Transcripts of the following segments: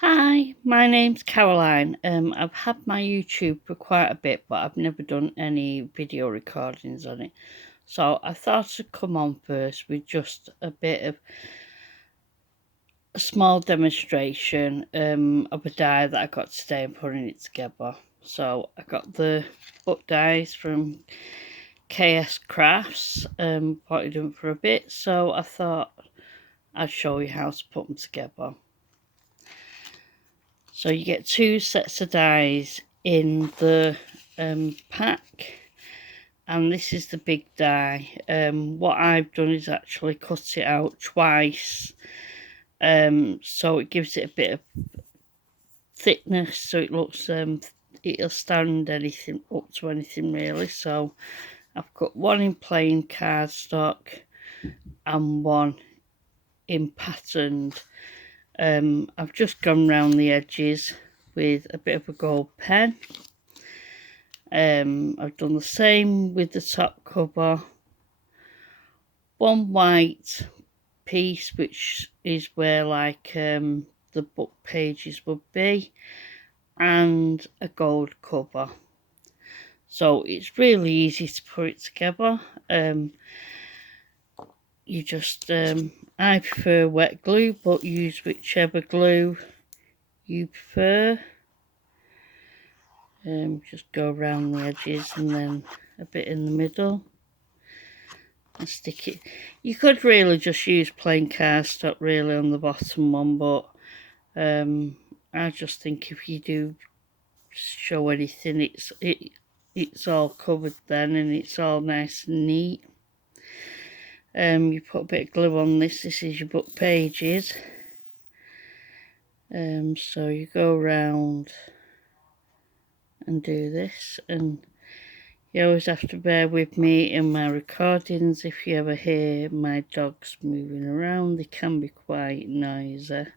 Hi, my name's Caroline. I've had my YouTube for quite a bit, but I've never done any video recordings on it. So I thought I'd come on first with just a bit of a small demonstration of a die that I got today and putting it together. So I got the book dies from KSCRAFT, potted them for a bit, so I thought I'd show you how to put them together. So you get two sets of dies in the pack, and this is the big die. What I've done is actually cut it out twice, so it gives it a bit of thickness, so it looks it'll stand anything up to anything really. So I've got one in plain cardstock and one in patterned. I've just gone round the edges with a bit of a gold pen. I've done the same with the top cover. One white piece, which is where like the book pages would be, and a gold cover. So it's really easy to put it together. You just I prefer wet glue, but use whichever glue you prefer. Just go around the edges and then a bit in the middle and stick it. You could really just use plain cardstock really on the bottom one, but I just think if you do show anything, it's all covered then, and it's all nice and neat. You put a bit of glue on this. This is your book pages. So you go around and do this, and you always have to bear with me in my recordings. If you ever hear my dogs moving around, they can be quite noisy,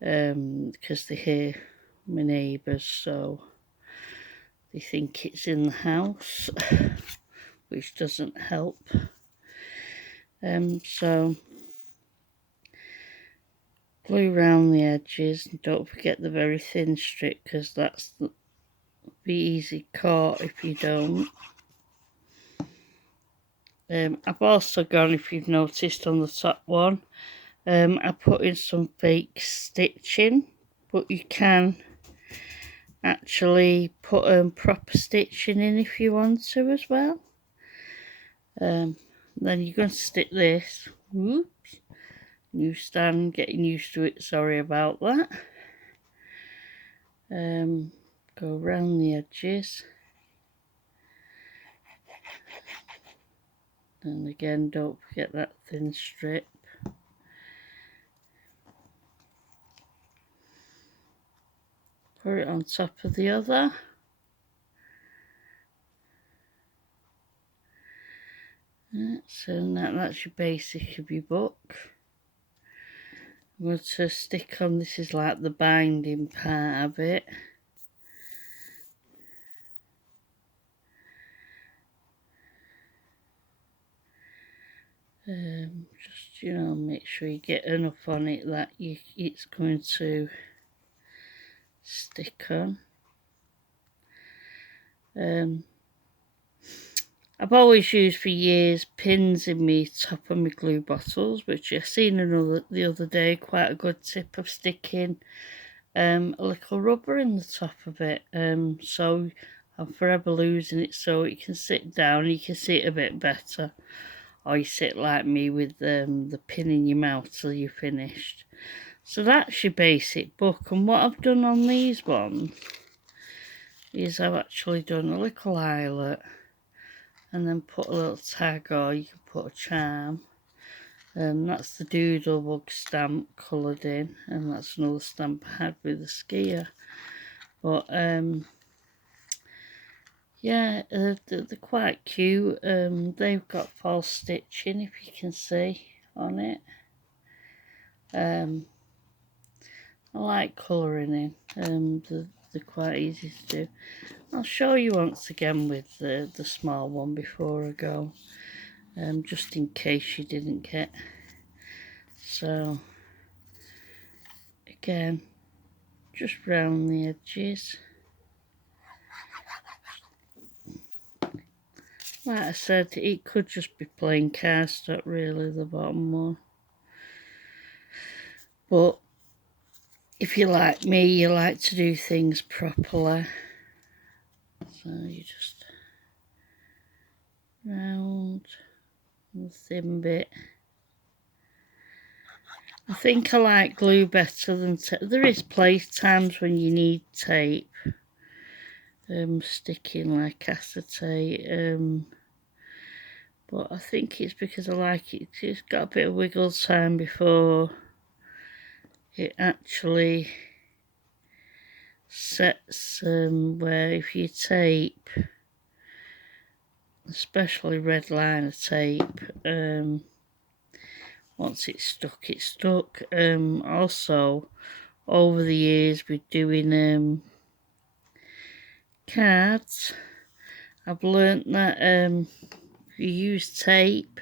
because they hear my neighbours, so they think it's in the house, which doesn't help. So glue around the edges, and don't forget the very thin strip, because that's be easy caught if you don't. I've also gone, if you've noticed on the top one, I put in some fake stitching, but you can actually put proper stitching in if you want to as well. Then you're going to stick this. Whoops, new stand, getting used to it, sorry about that. Go around the edges. And again, don't forget that thin strip. Put it on top of the other. So that's your basic of your book. I'm going to stick on, this is like the binding part of it. Just, make sure you get enough on it that it's going to stick on. I've always used for years pins in my top of my glue bottles, which I seen the other day, quite a good tip of sticking a little rubber in the top of it. So I'm forever losing it, so you can sit down, you can see it a bit better. Or you sit like me with the pin in your mouth till you're finished. So that's your basic book. And what I've done on these ones is I've actually done a little eyelet and then put a little tag, or you can put a charm. That's the Doodlebug stamp coloured in, and that's another stamp I had with the skier. But yeah, they're quite cute. They've got false stitching, if you can see on it. I like colouring in. They're quite easy to do. I'll show you once again with the small one before I go, just in case you didn't get. So again, just round the edges. Like I said, it could just be plain cardstock really, the bottom one. But if you're like me, you like to do things properly. So you just round the thin bit. I think I like glue better than tape. There is times when you need tape, sticking like acetate, but I think it's because I like it. It's got a bit of wiggle time before it actually sets, where if you tape, especially red liner tape, once it's stuck, it's stuck. Also, over the years with doing cards, I've learnt that if you use tape,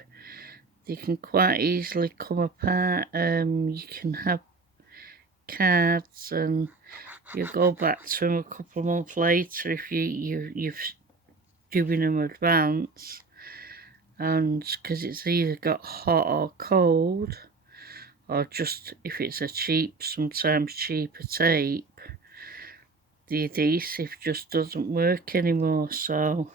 they can quite easily come apart. You can have cards and you go back to them a couple of months later if you've doing them advance, and because it's either got hot or cold, or just if it's a sometimes cheaper tape, the adhesive just doesn't work anymore. So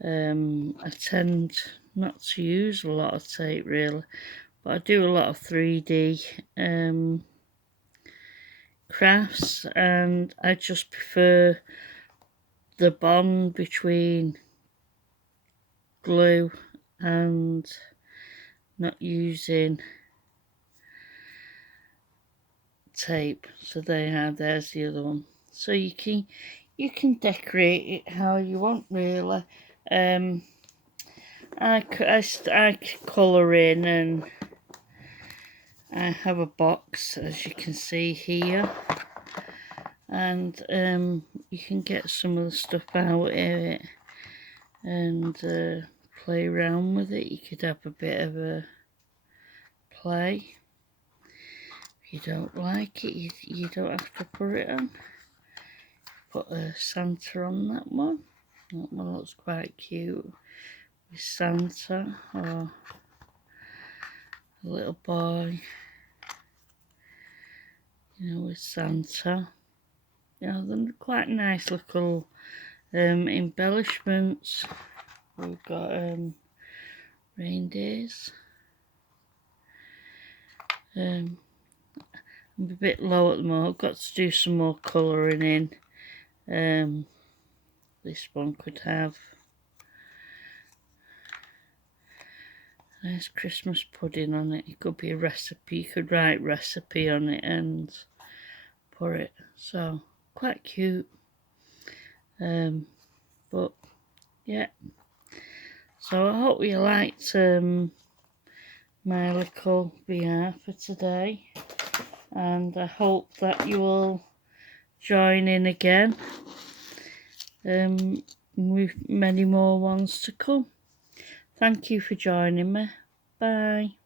I tend not to use a lot of tape really, but I do a lot of 3D crafts, and I just prefer the bond between glue and not using tape. So there's the other one. So you can decorate it how you want really. I colour in, and I have a box as you can see here, and you can get some of the stuff out of it and play around with it. You could have a bit of a play. If you don't like it, you don't have to put it on. Put a Santa on that one. That one looks quite cute with Santa, or a little boy, with Santa. They're quite nice little embellishments. We've got reindeers. I'm a bit low at the moment. I've got to do some more colouring in. This one could have a nice Christmas pudding on it. It could be a recipe. You could write recipe on it and put it. So quite cute. But yeah. So I hope you liked my little VR for today, and I hope that you will join in again with many more ones to come. Thank you for joining me. Bye.